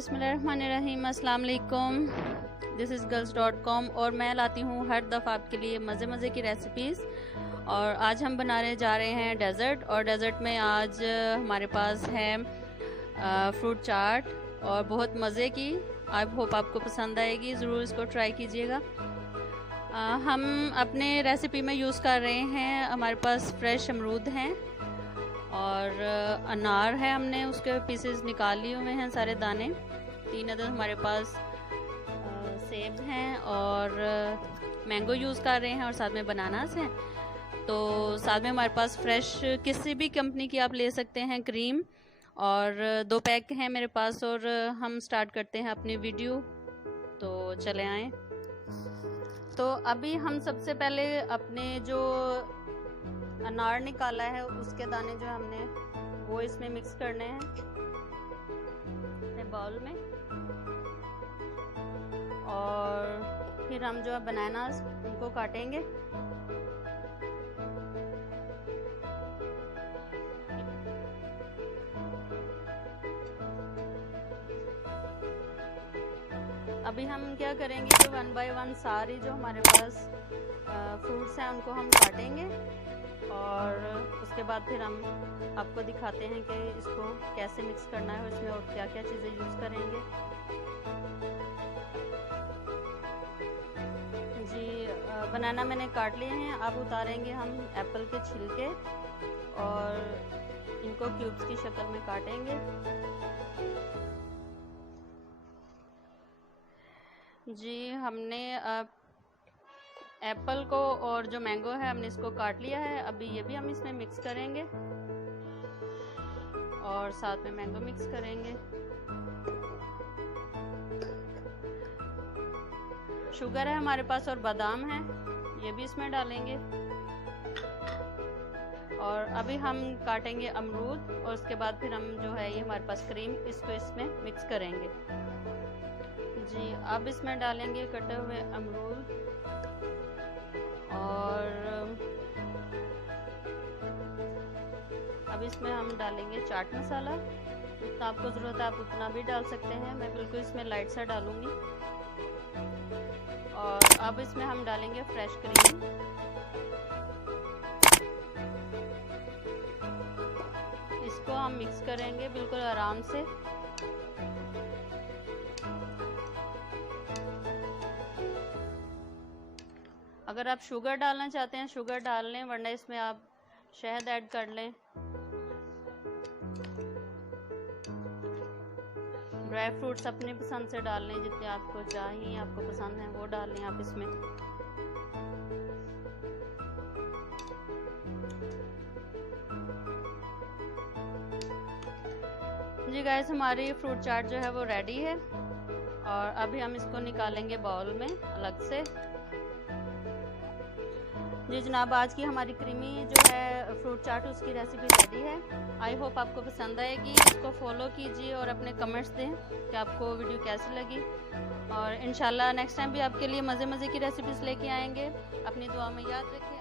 बिस्मिल्लाहिर्रहमानिर्रहीम। अस्सलाम वालेकुम। दिस इज़ girls.com और मैं लाती हूँ हर दफ़ा आपके लिए मज़े मज़े की रेसिपीज़। और आज हम बनाने जा रहे हैं डेज़र्ट। और डेज़र्ट में आज हमारे पास है फ्रूट चाट और बहुत मज़े की। आई होप आपको पसंद आएगी, ज़रूर इसको ट्राई कीजिएगा। हम अपने रेसिपी में यूज़ कर रहे हैं, हमारे पास फ्रेश अमरूद हैं और अनार है, हमने उसके पीसेस निकाल लिए हुए हैं सारे दाने। 3 अदद हमारे पास सेब हैं और मैंगो यूज़ कर रहे हैं और साथ में बनानास हैं। तो साथ में हमारे पास फ्रेश किसी भी कंपनी की आप ले सकते हैं क्रीम, और 2 पैक हैं मेरे पास। और हम स्टार्ट करते हैं अपनी वीडियो, तो चले आएँ। तो अभी हम सबसे पहले अपने जो अनार निकाला है उसके दाने जो हमने वो इसमें मिक्स करने हैं अपने बाउल में। और फिर हम जो है बनानास उनको काटेंगे। अभी हम क्या करेंगे कि 1 बाय 1 सारी जो हमारे पास फ्रूट्स हैं उनको हम काटेंगे और उसके बाद फिर हम आपको दिखाते हैं कि इसको कैसे मिक्स करना है और इसमें और क्या क्या चीज़ें यूज़ करेंगे। जी, बनाना मैंने काट लिए हैं। अब उतारेंगे हम एप्पल के छिलके और इनको क्यूब्स की शक्ल में काटेंगे। जी, हमने एप्पल को और जो मैंगो है हमने इसको काट लिया है। अभी ये भी हम इसमें मिक्स करेंगे और साथ में मैंगो मिक्स करेंगे। शुगर है हमारे पास और बादाम है, ये भी इसमें डालेंगे। और अभी हम काटेंगे अमरूद और उसके बाद फिर हम जो है ये हमारे पास क्रीम, इसको इसमें मिक्स करेंगे। जी, अब इसमें डालेंगे कटे हुए अमरूद और अब इसमें हम डालेंगे चाट मसाला। जितना आपको ज़रूरत है आप उतना भी डाल सकते हैं, मैं बिल्कुल इसमें लाइट सा डालूंगी। और अब इसमें हम डालेंगे फ्रेश क्रीम। इसको हम मिक्स करेंगे बिल्कुल आराम से। अगर आप शुगर डालना चाहते हैं शुगर डाल लें, वरना इसमें आप शहद ऐड कर लें। ड्राई फ्रूट्स अपनी पसंद से डाल लें, जितने आपको चाहिए, आपको पसंद है वो डाल लें आप इसमें। जी गाइस, हमारी फ्रूट चाट जो है वो रेडी है और अभी हम इसको निकालेंगे बाउल में अलग से। जी जनाब, आज की हमारी क्रीमी जो है फ्रूट चाट उसकी रेसिपी रेडी है। आई होप आपको पसंद आएगी। इसको फॉलो कीजिए और अपने कमेंट्स दें कि आपको वीडियो कैसी लगी। और इंशाल्लाह नेक्स्ट टाइम भी आपके लिए मज़े मज़े की रेसिपीज़ लेके आएंगे। अपनी दुआ में याद रखें।